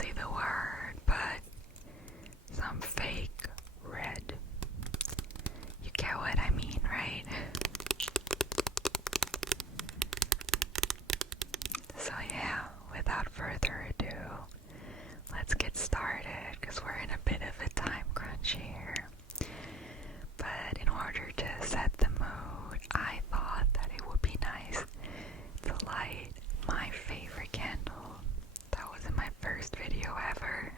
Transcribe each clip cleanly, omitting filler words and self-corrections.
say the word, but some fake red. You get what I mean, right? So yeah, without further ado, let's get started because we're in a bit of a time crunch here. But in order to set the mood, I thought that it would be nice to light my favorite candle. That was in my first video ever.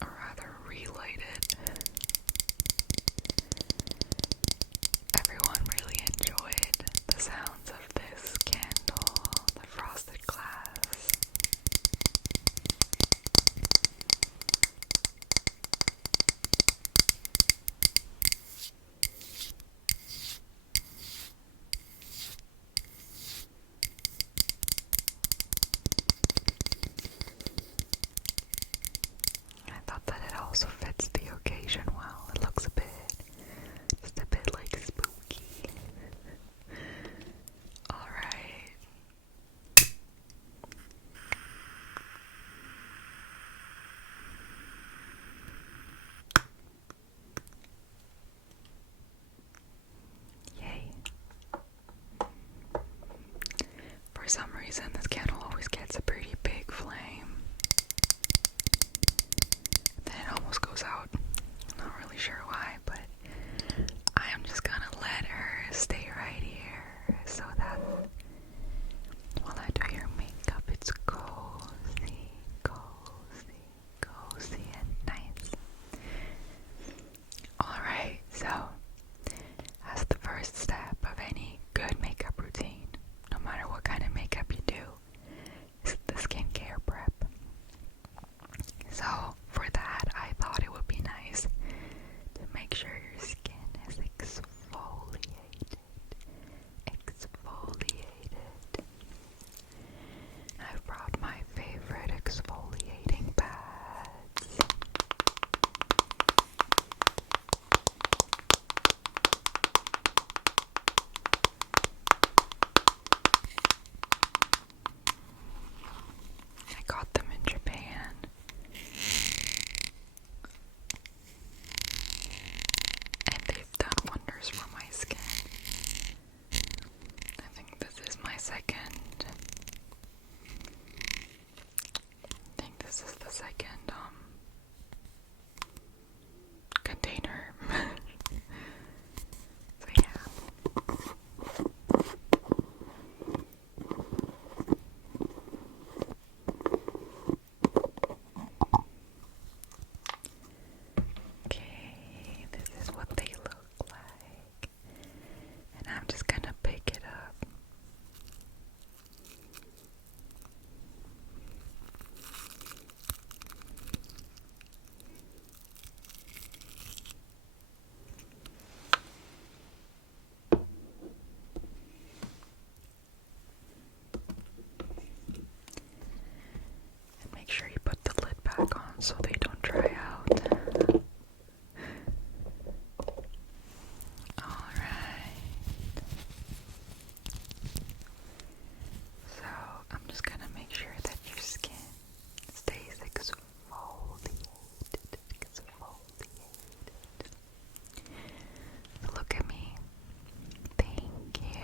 Or rather, relight it. Everyone really enjoyed the sounds of this candle, the frosted glass. I thought that it also fits the occasion well. It looks just a bit like spooky. Alright. Yay. For some reason, this candle always gets a pretty big flame. Then it almost goes out. I'm not really sure why, but I am just gonna let her stay right here so that while I do your makeup, it's cozy, cozy, cozy and nice. Alright, so as the first step of any good makeup routine, no matter what kind of makeup you do, is the skincare prep. So for that, I thought it would be nice to make sure your skin is exfoliated. I've brought my favorite exfoliating pads. I got them in Japan. And they've done wonders for my skin. I think this is my second. I think this is the second container. So yeah. Okay, this is what they look like. And I'm just gonna pick it up. And make sure you put the lid back on so they don't dry out. Alright. So I'm just gonna make sure that your skin stays exfoliated. So look at me. Thank you.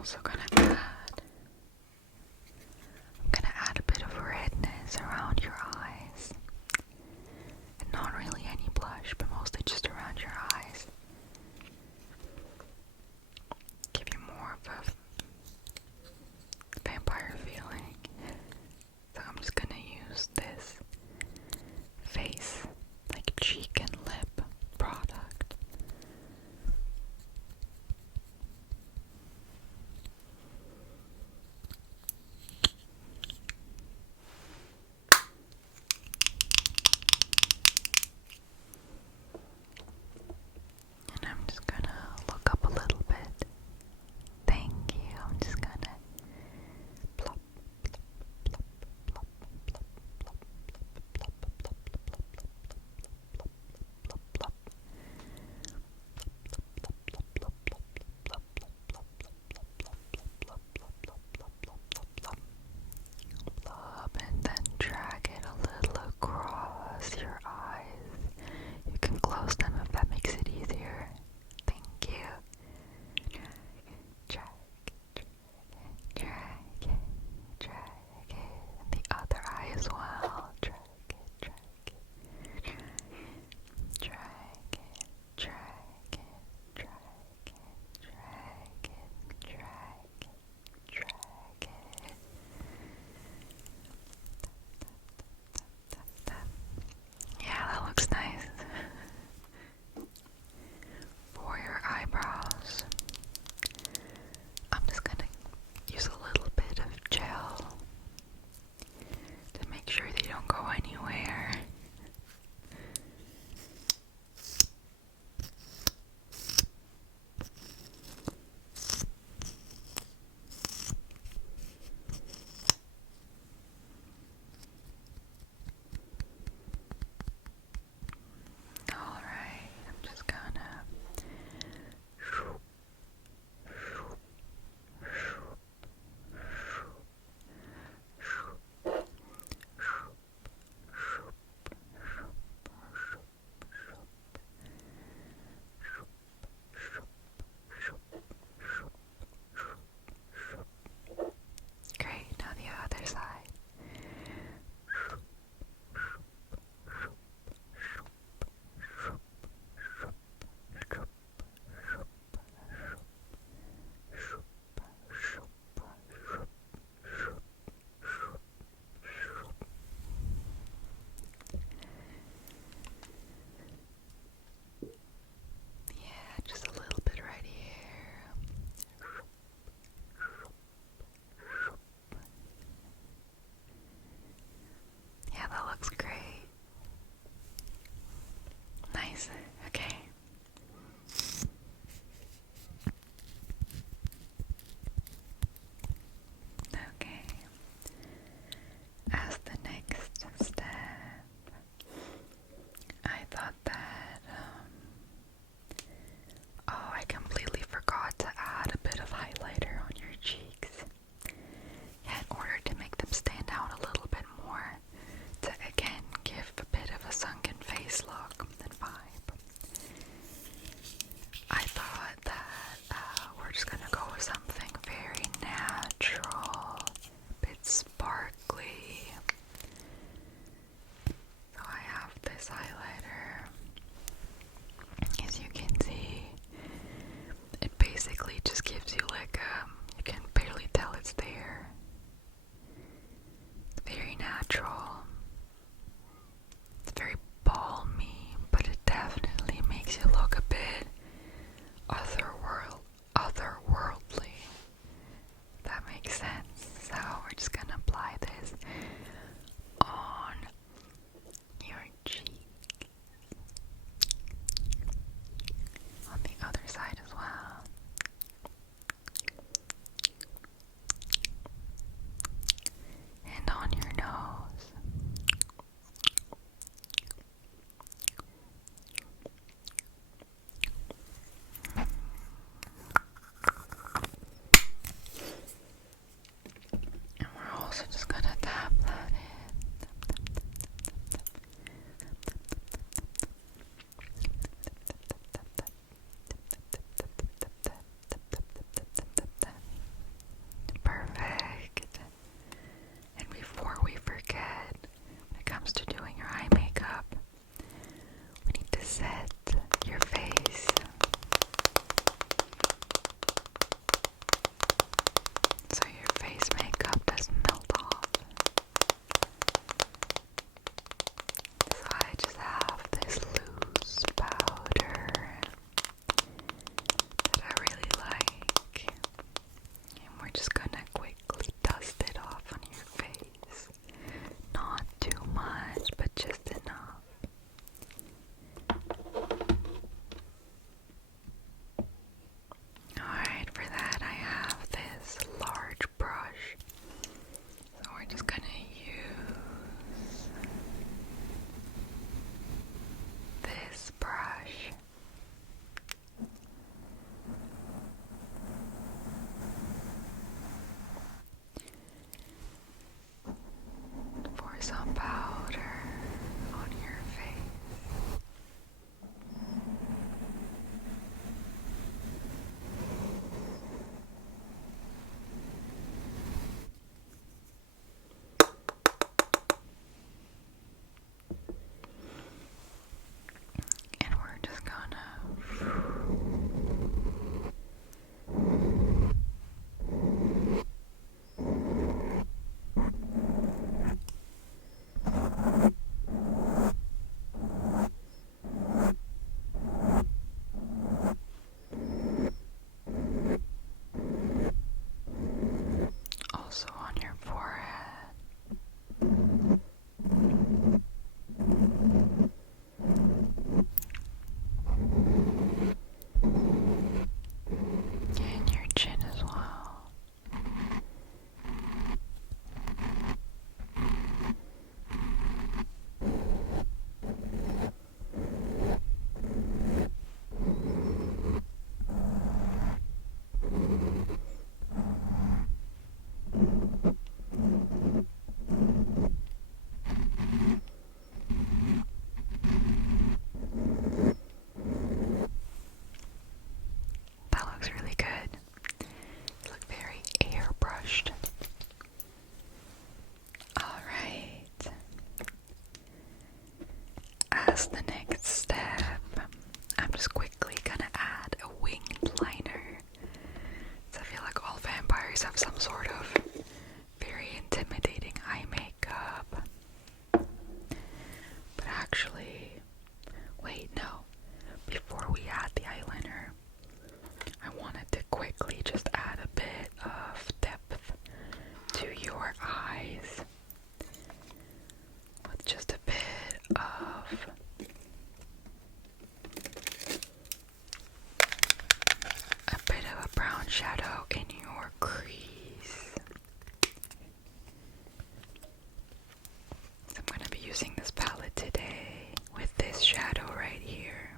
also gonna add a bit of redness around your eyes. And not really any blush, but mostly just around your eyes. Give you more of a vampire feeling. So I'm just gonna use this face, like cheek and lip product. And I'm just gonna look up a little bit. Thank you. as the next step, I'm just quickly gonna add a winged liner. So I feel like all vampires have some sort of very intimidating eye makeup. But actually, wait, no. Before we add the eyeliner, I wanted to quickly just add a bit of depth to your eyes with just a bit of a brown shadow in your crease. So I'm going to be using this palette today with this shadow right here.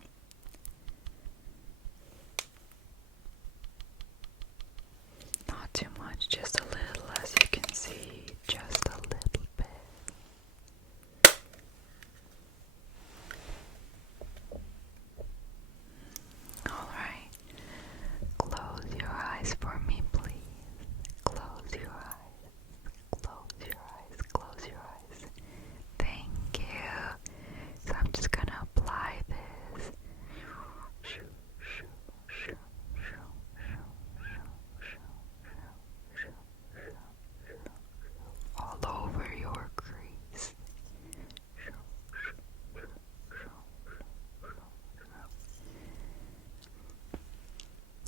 Not too much, just a little, as you can see, just a little bit. Alright, close your eyes for me, please. Close your eyes, close your eyes, close your eyes. Thank you. So I'm just gonna apply this all over your crease.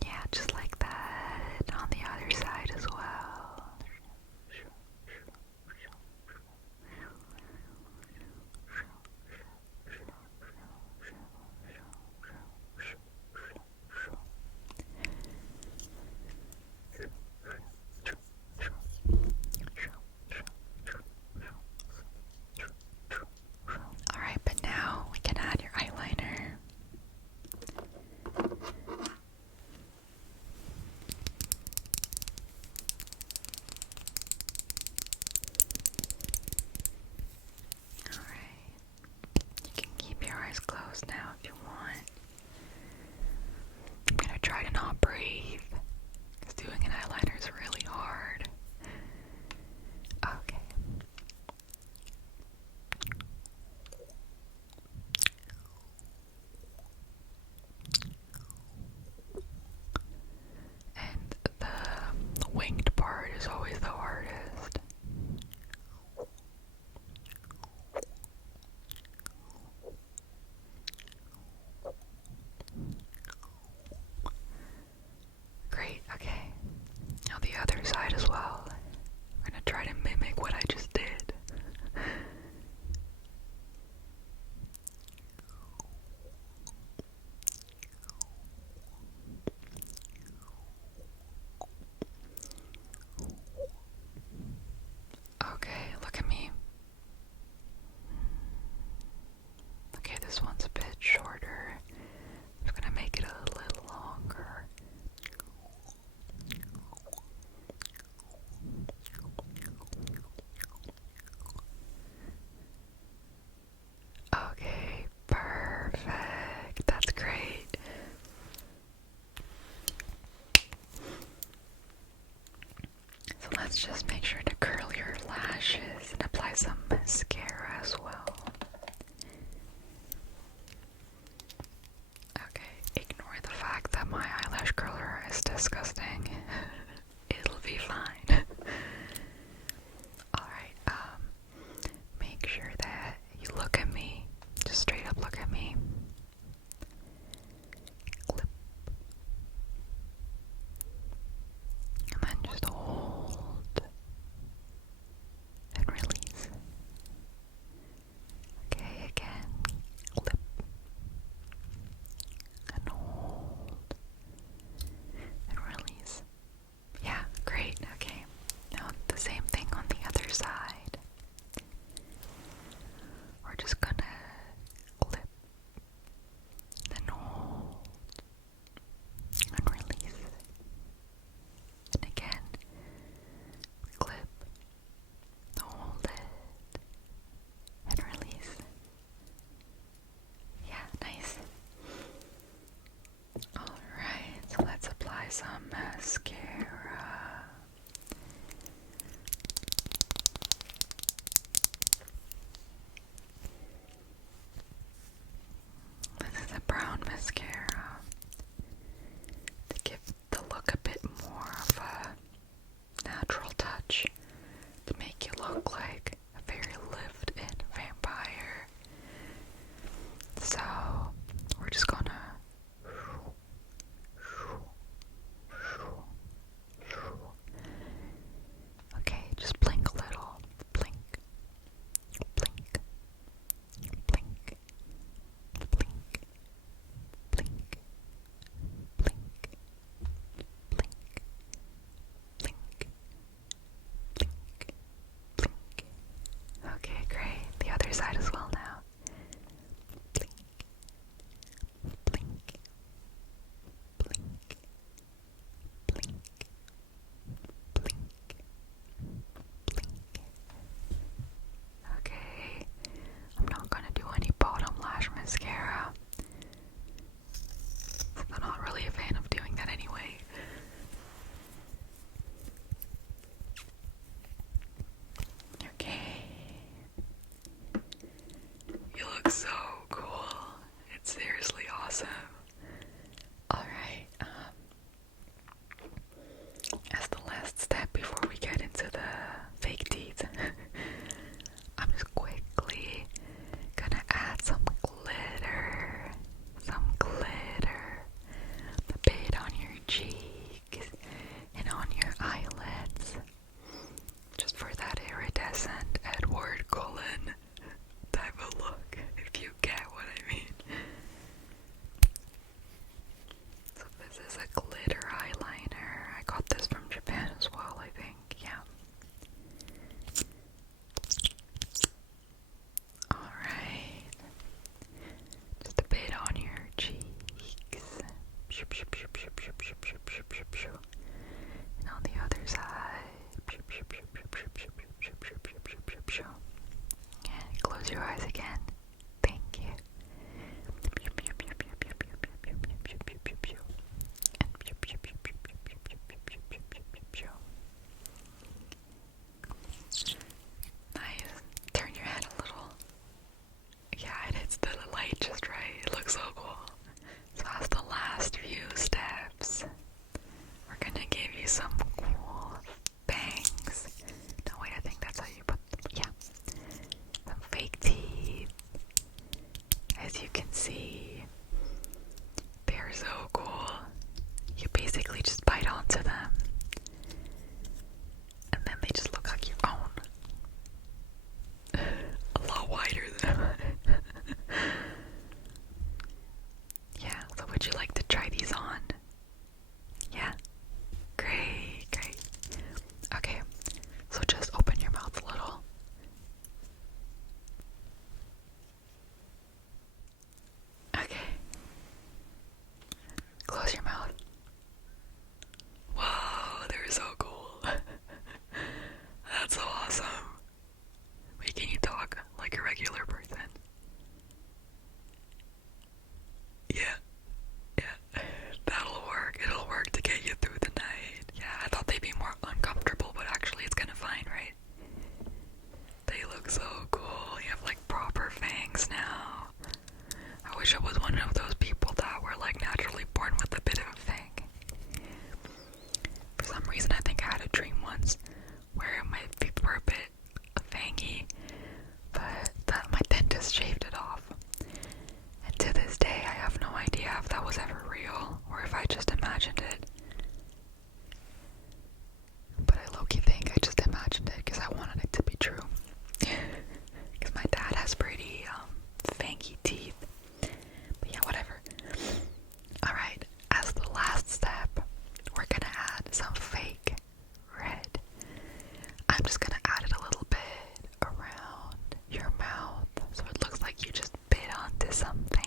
Yeah, just like that on the other side as well. Alright, but now we can add your eyeliner. Alright, you can keep your eyes closed now if you want. I'm gonna try to not breathe, because doing an eyeliner is really hard. Okay. And the winged part is always the hardest. Great, okay. Now the other side as well. I'm gonna try to mimic what I just did. Okay, look at me. Okay, this one's a bit shorter. I'm gonna make it a little longer. Okay, perfect. That's great. So let's just make sure to curl your lashes and apply some mascara as well. Okay, ignore the fact that my eyelash curler is disgusting. It'll be fine. Alright, make sure that you look at me. Just straight up look at me. Clip. And then just hold and release. Okay, again. Clip. And hold and release. Yeah, great. And on the other side. And close your eyes again. Thank you. Nice. Turn your head a little. Yeah, it hits the light just right. It looks so cool. So as the last few steps, we're gonna give you some cool bangs. No, wait, I think that's how you put them. Yeah. Some fake teeth. As you can see, they're so cool. You basically just bite onto them, and then they just look like your own. A lot wider than mine. Yeah, so would you like to try these on? Yeah? Great, great. Okay, so just open your mouth a little. Okay. Close your mouth. Whoa, they're so cool. That's so awesome. Wait, can you talk like a regular person? Yeah. Yeah. That'll work. It'll work to get you through the night. Yeah, I thought they'd be more uncomfortable, but actually it's kinda fine, right? They look so cool. You have like proper fangs now. I wish I was one of those people that were like naturally born with a bit of a fang. For some reason I think I had a dream once where my teeth were a bit fangy, but my dentist shaved it off. And to this day I have no idea if that was ever real or if I just imagined it. But I low-key think I just imagined it because I wanted it to be true. Because my dad has pretty fangy teeth. But yeah, whatever. Alright, as the last step, we're gonna add some fake red. I'm just gonna add it a little bit around your mouth so it looks like you just bit onto something.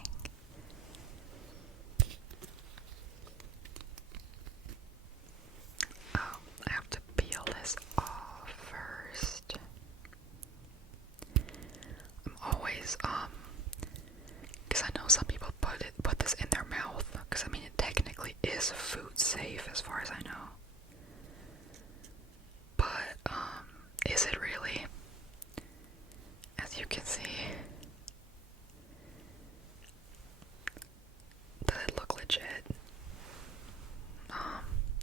I have to peel this off first. I'm always, because I know some people put this in their mouth, because I mean it technically is food safe as far as I know. But, is it really? As you can see, does it look legit?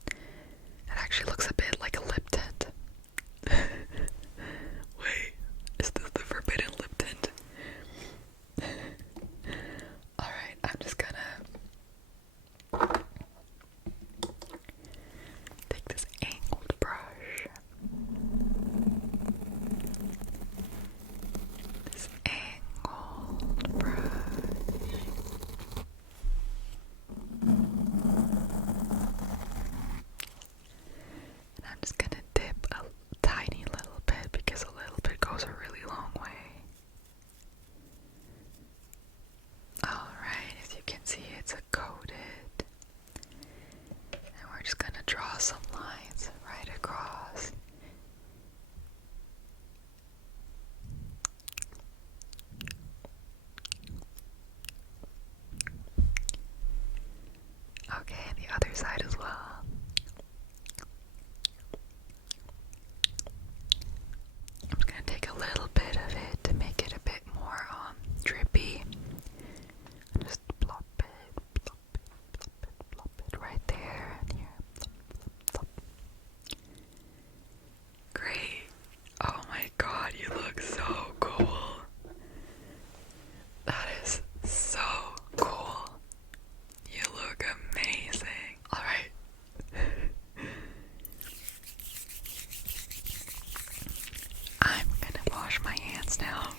It actually looks a bit like a lip tint. Wait, is this the forbidden lip tint? Alright, I'm just gonna take this angled brush. This angled brush. And I'm just gonna dip a tiny little bit because a little bit goes a really long way. Alright, as you can see, it's a coated. And we're just gonna draw some lines right across. Okay, and the other side as well. I'm just gonna take a little bit of it to make it a bit more drippy. Just plop it, plop it, plop it, plop it right there and here. Plop, plop, plop. Great. Oh my god, you look so cool. That is so cool. You look amazing. Alright. I'm gonna wash my hands now.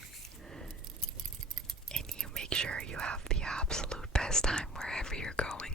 And you make sure you have the absolute best time wherever you're going,